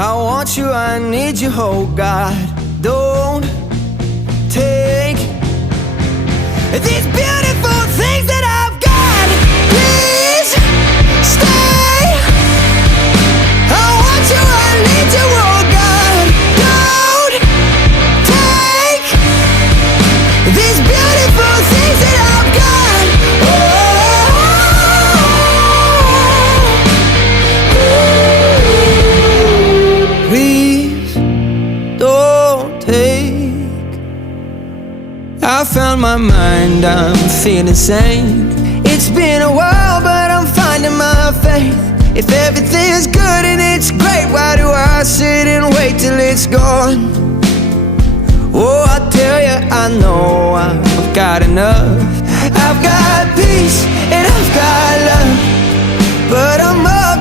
I want you, I need you, oh God. Don't take these beautiful things that I've got. Please stay. I want you, I need you, oh God. Don't take these beautiful things that I've got. Please don't take. I found my mind, I'm feeling sane. It's been a while, but I'm finding my faith. If everything's good and it's great, why do I sit and wait till it's gone? Oh, I tell you, I know I've got enough. I've got peace and I've got love, but I'm up